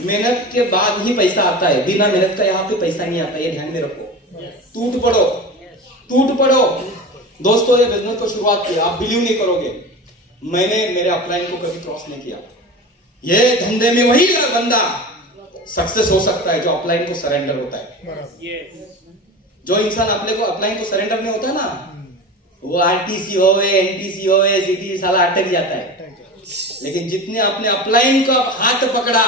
मेहनत के बाद ही पैसा आता है, बिना मेहनत का यहाँ पे पैसा नहीं आता, ये ध्यान में रखो. टूट पड़ो. दोस्तों ये बिजनेस को शुरुआत किया, आप बिलीव नहीं करोगे, मैंने मेरे अपलाइन को कभी क्रॉस नहीं किया. ये धंधे में वही बंदा सक्सेस हो सकता है जो अपलाइन को सरेंडर होता है. जो इंसान अपने को अपलाइन को सरेंडर नहीं होता ना, वो आरटीसी होवे, एनटीसी होवे, सीटी साला अटक जाता है. लेकिन जितने आपने अपलाइन का हाथ पकड़ा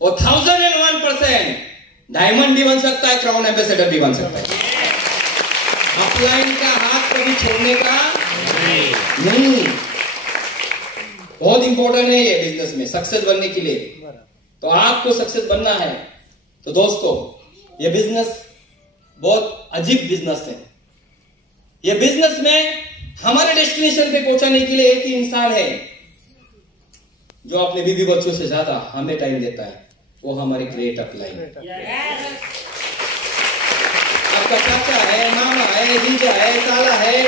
वो 1001% डायमंड भी बन सकता है, क्राउन एम्बेसडर भी बन सकता है. अपलाइन का हाथ कभी छोड़ने का नहीं. बहुत इंपॉर्टेंट है ये बिजनेस में सक्सेस बनने के लिए. तो आपको सक्सेस बनना है तो दोस्तों ये बिजनेस बहुत अजीब बिजनेस है. ये बिजनेस में हमारे डेस्टिनेशन पे पहुंचाने के लिए एक ही इंसान है जो अपने बीवी बच्चों से ज्यादा हमें टाइम देता है, वो हमारे ग्रेट अपलाइन. आपका चाचा है, मामा है, जीजा है, साला है,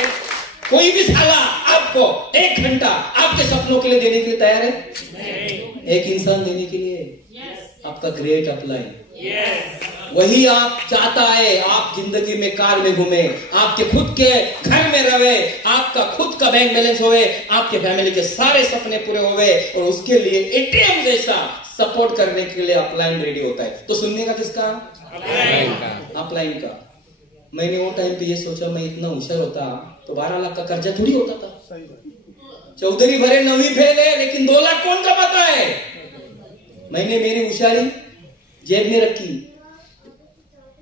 कोई भी साला आपको 1 घंटा आपके सपनों के लिए देने के लिए तैयार है? एक इंसान देने के लिए, आपका ग्रेट अपलाइन. वही आप चाहता है आप जिंदगी में कार में घूमे, आपके खुद के घर में रहे, आपका खुद का बैंक बैलेंस होवे, आपके फैमिली के सारे सपने पूरे होवे, और उसके लिए एटीएम जैसा सपोर्ट करने के लिए अपलाइन रेडी होता है. तो सुनने का किसका? अपलाइन का. मैंने वो टाइम पे ये सोचा मैं इतना होशियार होता तो 12 लाख का कर्जा थोड़ी होता था. चौधरी भरे 9वीं फेल है लेकिन 2 लाख कौन कमाता है? मैंने मेरी होशियारी जेब में रखी,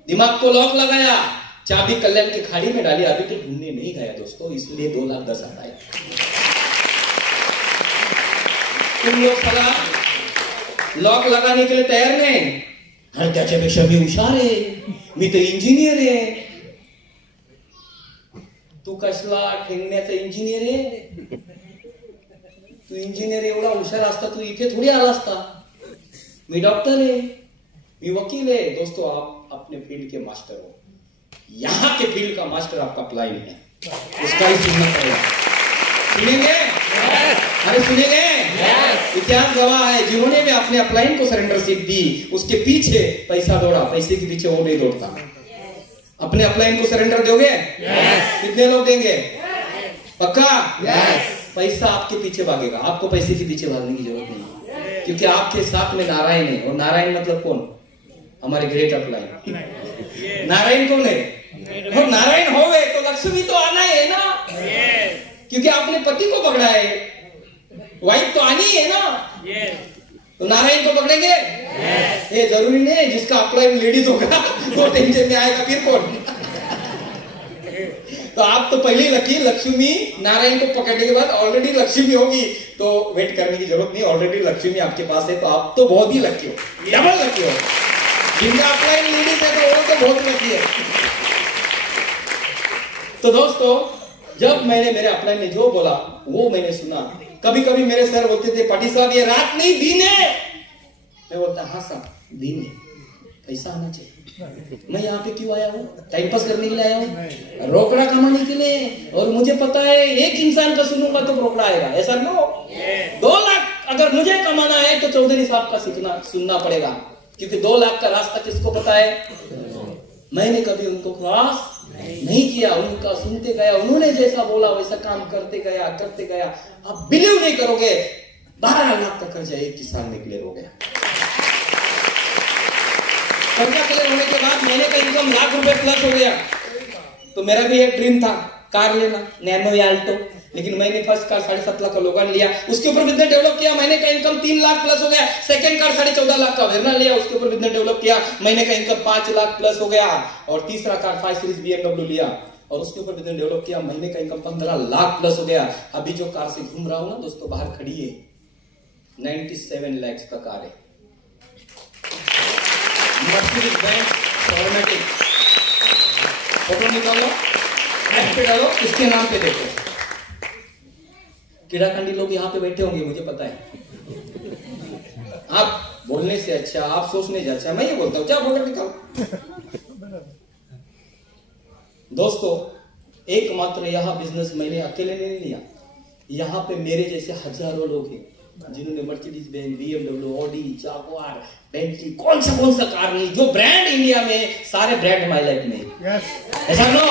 दिमाग को लॉक लगाया, चाबी कल्याण की खाड़ी में डाली, अभी तो ढूंढने नहीं गया दोस्तों, इसलिए 2,10,000 आता है. तुम लोग सला लॉक लगाने के लिए तैयार नहीं? हर त्याच्यापेक्षा मी हुशार आहे, मी तर इंजिनियर आहे. तू कसला ठेंगण्याचा इंजिनियर आहे? तू इंजिनियर एवढा हुशार असता तू इथे थोडी आला असता. मी डॉक्टर आहे, मी वकील है. दोस्तों आप अपने फील्ड के मास्टर हो. यहाँ के फील्ड का मास्टर आपका अपलाइन है, उसका ही सुनना पड़ेगा। सुनेंगे? अरे सुनेंगे? इतिहास गवाह है, जिन्होंने भी अपने अपलाइन को सरेंडरशिप दी उसके पीछे पैसा दौड़ा, पैसे के पीछे वो नहीं दौड़ता। अपने अपलाइन को सरेंडर दोगे? कितने लोग देंगे? पक्का? पैसा आपके पीछे भागेगा, आपको पैसे के पीछे भागने की जरूरत नहीं, क्योंकि आपके साथ में नारायण है। और नारायण मतलब कौन? हमारे ग्रेट अपलाइन। नारायण कौन है? और नारायण हो गए तो लक्ष्मी तो आना है ना, क्योंकि आपने पति को पकड़ा है, वाइफ तो आनी है ना, तो नारायण को पकड़ेंगे। ये जरूरी नहीं है जिसका अपलाइन लेडीज होगा वो टेंशन में आएगा, फिर कौन? तो आप तो पहले लकी, लक्ष्मी नारायण को पकड़ने के बाद ऑलरेडी लक्ष्मी होगी, तो वेट करने की जरूरत नहीं, ऑलरेडी लक्ष्मी आपके पास है, तो आप तो बहुत ही लकी हो, डबल लकी हो। जिनका अपलाइन लेडीज है तो वो तो बहुत लकी है। तो दोस्तों, जब मैंने मेरे अपलाइन ने जो बोला वो मैंने सुना। कभी कभी मेरे सर बोलते थे, पाटिल साहब ये रात नहीं दिन है। मैं बोलता हाँ साहब दिन है, पैसा आना चाहिए। मैं यहाँ पे क्यों आया हूँ? टाइम पास करने के लिए आया हूँ, रोकड़ा कमाने के लिए। और मुझे पता है एक इंसान का सुनूंगा तो रोकड़ा आएगा, ऐसा नो। 2 लाख अगर मुझे कमाना है तो चौधरी साहब का सुनना पड़ेगा, क्योंकि 2 लाख का रास्ता किसको पता है? मैंने कभी उनको क्रॉस नहीं किया, उनका सुनते गया, उन्होंने जैसा बोला वैसा काम करते गया करते गया। आप बिलीव नहीं करोगे, 12 लाख का कर्जा एक किसान में क्लियर हो गया। कर्जा क्लियर होने के बाद महीने का इनकम लाख रुपए प्लस हो गया। तो मेरा भी एक ड्रीम था कार लेना, नैनो या अल्टो, लेकिन मैंने फर्स्ट कार 7.5 लाख का लोगान लिया, उसके ऊपर बिजनेस डेवलप किया, महीने का इनकम 3 लाख प्लस हो गया। सेकंड कार 14.5 लाख का वेरना लिया, उसके ऊपर बिजनेस डेवलप किया, महीने का इनकम 5 लाख प्लस हो गया। और तीसरा कार 5 सीरीज BMW लिया और उसके ऊपर बिजनेस डेवलप किया, महीने का इनकम 15 लाख प्लस हो गया। अभी जो कार से घूम रहा हूं ना दोस्तों, बाहर खड़ी है, 97 लाख का कार है, मर्सिडीज बेंज ऑटोमेटिक। फोटो निकालो, ऐप पे डालो, इसके नाम पे देखो। कीड़ाखंडी लोग यहाँ पे बैठे होंगे, मुझे पता है। आप बोलने से अच्छा, आप सोचने से अच्छा, मैं ये बोलता हूँ, क्या फोटो निकालो। दोस्तों, एकमात्र यह बिजनेस मैंने अकेले नहीं लिया, यहाँ पे मेरे जैसे हजारों लोग हैं जिन्होंने Mercedes Benz, BMW, Audi, Jaguar, Bentley, कौन सा कार नहीं, जो ब्रांड इंडिया में, सारे ब्रांड हमारी लाइफ में। ऐसा नो,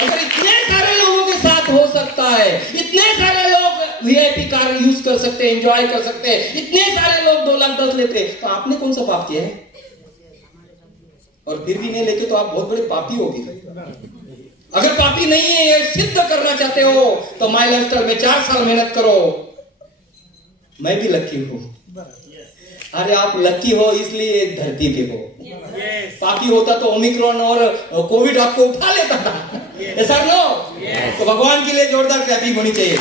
अगर इतने सारे लोगों के साथ हो सकता है, इतने सारे लोग VIP कार यूज कर सकते हैं, एंजॉय कर सकते हैं, इतने सारे लोग 2 लाख 10 लेते हैं, तो आपने कौन सा पाप किया है? और फिर भी नहीं लेके तो आप बहुत बड़े पापी होगे। अगर पापी नहीं है, ये सिद्ध करना चाहते हो तो माय लाइफस्टाइल में 4 साल मेहनत करो। मैं भी लकी हूं। अरे आप लकी हो इसलिए एक धरती पे हो, पापी होता तो ओमिक्रॉन और कोविड आपको उठा लेता था। ऐसा नो, तो भगवान के लिए जोरदार क्लैपिंग होनी चाहिए।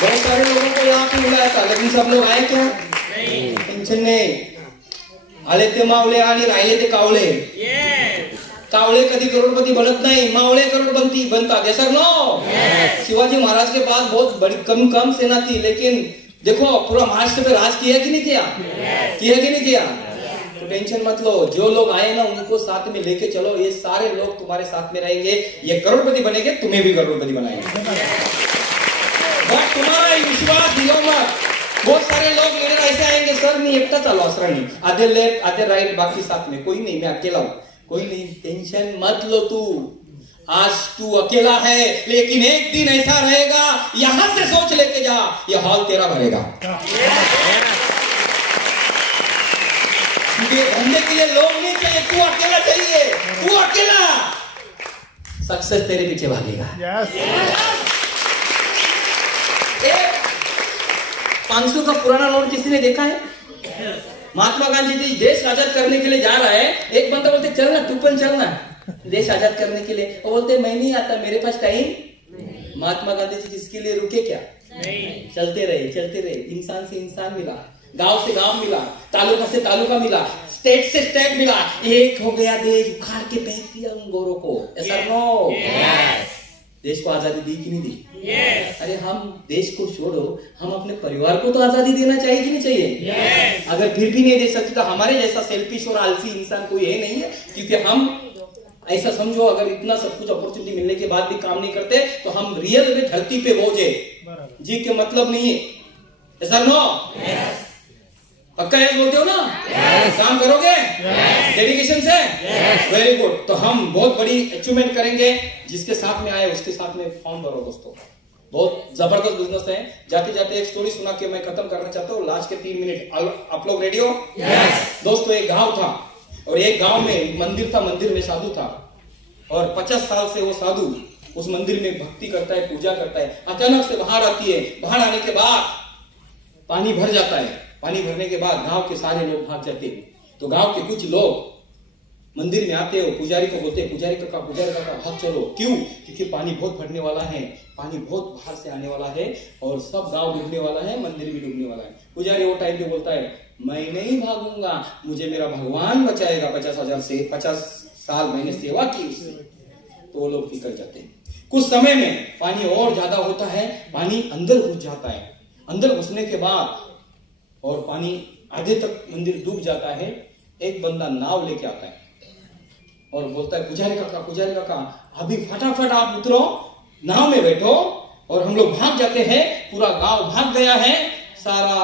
बहुत सारे लोगों को यहाँ पे बुलाया था, लेकिन सब लोग आए क्या? टेंशन नहीं, आले ते मावळे आणि राहिले ते कावळे। कावळे कभी करोड़पति बनत नहीं, मावळे करोड़पति बनता। सर नो, शिवाजी महाराज के पास बहुत बड़ी कम सेना थी, लेकिन देखो पूरा महाराष्ट्र पे राज किया कि नहीं किया? किया कि नहीं किया? तो टेंशन मत लो, जो लोग आए ना उनको साथ में लेके चलो, ये सारे लोग तुम्हारे साथ में रहेंगे, ये करोड़पति बनेंगे, तुम्हें भी करोड़पति बनाएंगे। बट तुम्हारा विश्वास दिलो मत। बहुत सारे लोग लीडर ऐसे आएंगे, सर मैं एकटा चालू असरा नहीं, आधे लेफ्ट आधे राइट, बाकी साथ में कोई नहीं, मैं अकेला हूं, कोई नहीं। टेंशन मत लो, तू आज तू अकेला है, लेकिन एक दिन ऐसा रहेगा, यहां से सोच लेके जा, ये हॉल तेरा भरेगा। धंधे के लिए लोग नहीं चाहिए, तू अकेला चाहिए, तू अकेला, सक्सेस तेरे पीछे भागेगा। 500 का पुराना नोट किसी ने देखा है? महात्मा गांधी जी देश आजाद करने के लिए जा रहा है, एक बंदा बोलते चलना, तू पण चलना देश आजाद करने के लिए। वो बोलते मैं नहीं आता, मेरे पास टाइम। महात्मा गांधी जी किसके लिए रुके क्या? नहीं। चलते रहे, इंसान से इंसान मिला, गांव से गांव मिला, तालुका से तालुका मिला, स्टेट से स्टेट मिला, एक हो गया देश, उखाड़ के फेंक दिया उन गोरों को। ऐसा नो, देश को आजादी दी कि नहीं दी? अरे हम देश को छोड़ो, हम अपने परिवार को तो आजादी देना चाहिए कि नहीं चाहिए? अगर फिर भी नहीं दे सकते तो हमारे जैसा सेल्फिश और आलसी इंसान कोई है नहीं है, क्योंकि हम ऐसा समझो अगर इतना सब कुछ अपॉर्चुनिटी मिलने के बाद भी काम नहीं करते तो हम रियल में धरती पे बोझे, जी के मतलब नहीं है। ऐसा नो पक्का है बोलते हो ना? काम करोगे डेडिकेशन से? Very good. तो हम बहुत बड़ी अचीवमेंट करेंगे। जिसके साथ में आए उसके साथ में फॉर्म भरो दोस्तों, बहुत जबरदस्त बिजनेस है। जाते जाते एक स्टोरी सुना के मैं खत्म करना चाहता हूँ, लास्ट के 3 मिनट। आप लोग रेडी हो? दोस्तों एक गांव था और एक गांव में मंदिर था, मंदिर में साधु था और 50 साल से वो साधु उस मंदिर में भक्ति करता है, पूजा करता है। अचानक से बाहर आती है, बाहर आने के बाद पानी भर जाता है। पानी भरने के बाद गांव के सारे लोग भाग जाते हैं। तो गांव के कुछ लोग मंदिर में आते हो, पुजारी को बोलते हैं, पुजारी काका भाग चलो। क्यों? क्योंकि पानी बहुत भरने वाला है, पानी बहुत बाहर से आने वाला है और सब गांव डूबने वाला है, मंदिर भी डूबने वाला है। पुजारी वो टाइम पे बोलता है मैं नहीं भागूंगा, मुझे मेरा भगवान बचाएगा। 50 साल मैंने सेवा की उससे। तो वो लोग निकल जाते हैं। कुछ समय में पानी और ज्यादा होता है, पानी अंदर घुस जाता है। अंदर घुसने के बाद और पानी आधे तक मंदिर डूब जाता है। एक बंदा नाव लेके आता है और बोलता है पुजारी काका अभी फटाफट आप उतरो, नाव में बैठो और हम लोग भाग जाते हैं। पूरा गांव भाग गया है, सारा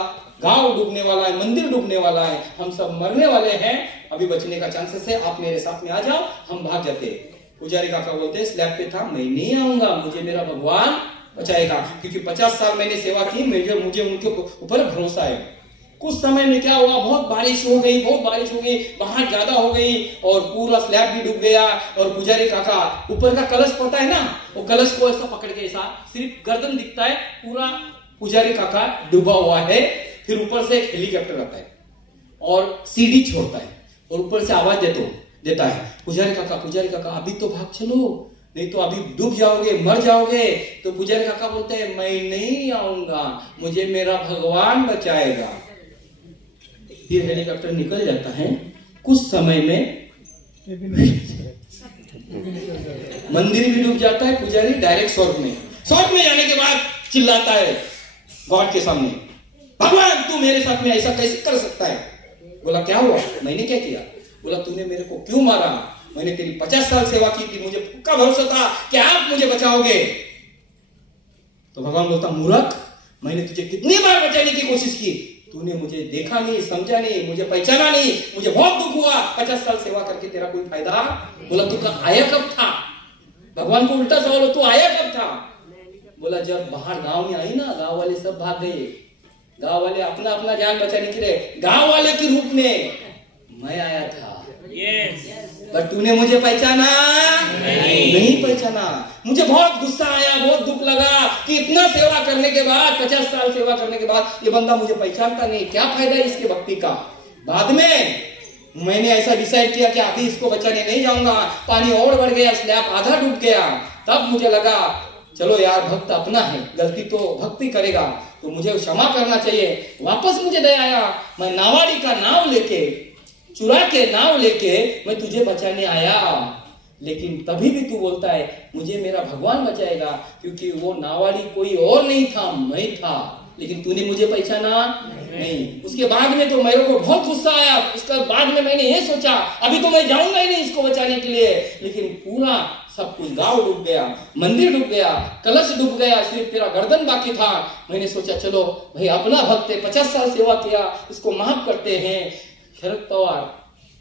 गांव डूबने वाला है, मंदिर डूबने वाला है, हम सब मरने वाले हैं, अभी बचने का चांसेस है, आप मेरे साथ में आ जाओ, हम भाग जाते हैं। पुजारी काका बोलते हैं स्लैब पे था, मैं नहीं आऊंगा, मुझे मेरा भगवान बचाएगा, क्योंकि 50 साल मैंने सेवा की, मुझे उनके ऊपर भरोसा है। कुछ समय में क्या हुआ, बहुत बारिश हो गई, बाहर ज्यादा हो गई और पूरा स्लैब भी डूब गया। और पुजारी काका ऊपर का कलश पड़ता है ना, वो कलश को ऐसा पकड़ के ऐसा सिर्फ गर्दन दिखता है, पूरा पुजारी काका डूबा हुआ है। फिर ऊपर से एक हेलीकॉप्टर आता है और सीढ़ी छोड़ता है और ऊपर से आवाज देता है पुजारी काका अभी तो भाग चलो, नहीं तो अभी डूब जाओगे, मर जाओगे। तो पुजारी काका बोलते हैं मैं नहीं आऊंगा, मुझे मेरा भगवान बचाएगा। फिर हेलीकॉप्टर निकल जाता है। कुछ समय में मंदिर भी डूब जाता है, पुजारी डायरेक्ट स्वर्ग में जाने के बाद चिल्लाता है गॉड के सामने, भगवान तू मेरे साथ में ऐसा कैसे कर सकता है? बोला क्या हुआ? मैंने क्या किया? बोला तूने मेरे को क्यों मारा? मैंने तेरी 50 साल सेवा की थी, मुझे पक्का भरोसा था कि आप मुझे बचाओगे। तो भगवान बोलता मूर्ख, मैंने तुझे कितनी बार बचाने की कोशिश की, तूने मुझे देखा नहीं, समझा नहीं, मुझे पहचाना नहीं, मुझे बहुत दुख हुआ। 50 साल सेवा करके तेरा कोई फायदा? बोला तू आया कब था? भगवान को उल्टा सवाल, तू आया कब था? बोला जब बाहर गांव में आई ना, गांव वाले सब भाग गए, गांव वाले अपना अपना जान बचाने के लिए गांव वाले के रूप में मैं आया था। पर तूने मुझे पहचाना नहीं पहचाना। मुझे बहुत गुस्सा आया, बहुत दुख लगा कि इतना सेवा करने के बाद, 50 साल सेवा करने के बाद ये बंदा मुझे पहचानता नहीं, क्या फायदा है इसके भक्ति का? बाद में मैंने ऐसा डिसाइड किया कि अभी इसको बचाने नहीं जाऊंगा। पानी और बढ़ गया, स्लैब आधा डूब गया। तब मुझे लगा चलो यार भक्त अपना है, गलती तो भक्ति करेगा, तो मुझे क्षमा करना चाहिए। वापस मुझे दया आया, मैं नावाड़ी का नाव लेके, चुरा के नाव लेके मैं तुझे बचाने आया। लेकिन तभी भी तू बोलता है मुझे मेरा भगवान बचाएगा, क्योंकि वो नावाड़ी कोई और नहीं था, मैं था। लेकिन तूने मुझे पहचाना नहीं। उसके बाद में तो मेरे को बहुत गुस्सा आया। उसके बाद में मैंने ये सोचा अभी तो मैं जाऊंगा ही नहीं इसको बचाने के लिए। लेकिन पूरा सब कुछ, गांव डूब गया, मंदिर डूब गया, कलश डूब गया, सिर्फ तेरा गर्दन बाकी था। मैंने सोचा चलो भाई अपना भक्त है, 50 साल सेवा किया, इसको माफ करते हैं। शरद पवार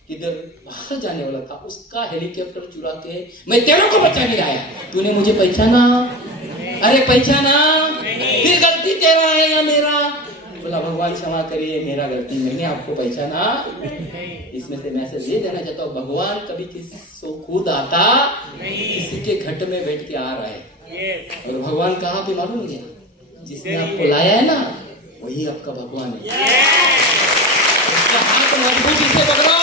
किधर बाहर जाने वाला था, उसका हेलीकॉप्टर चुरा के मैं तेरे को बचाने आया। तूने मुझे पहचाना? अरे पहचाना? फिर गलती तेरा है या मेरा? बोला भगवान क्षमा करिए, मेरा गलती, मैंने आपको पहचाना। इसमें से मैसेज ये देना चाहता हूँ, भगवान कभी किसी खुद आता, किसी के घट में बैठ के आ रहा है। और भगवान कहाँ पे मालूम है? जिसने आपको लाया है ना, वही आपका भगवान है। उसका हाथ मजबूती से पकड़ो,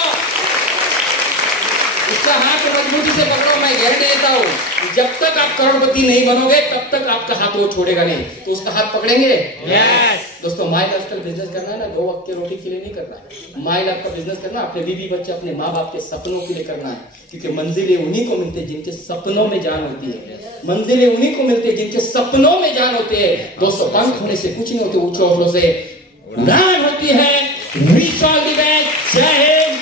इसका हाथ मजबूती से पकड़ो, मैं गारंटी देता हूँ जब तक आप करोड़पति नहीं बनोगे तब तक आपका हाथ वो छोड़ेगा नहीं। तो उसका हाथ पकड़ेंगे। दोस्तों माई लाइफस्टाइल बिजनेस करना है ना, 2 वक्त की रोटी के लिए नहीं करना है। माई लाइफ का बिजनेस करना अपने बीवी बच्चे अपने माँ बाप के सपनों के लिए करना है, क्योंकि मंजिलें उन्हीं को मिलती है जिनके सपनों में जान होती है। मंजिलें उन्हीं को मिलती है जिनके सपनों में जान होती है। दोस्तों पंख होने से कुछ नहीं होते, ऊंचे हौसलों से उड़ान होती है। Reach all the best. जय हिंद,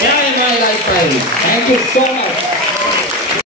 जय my lifestyle. Thank you so much.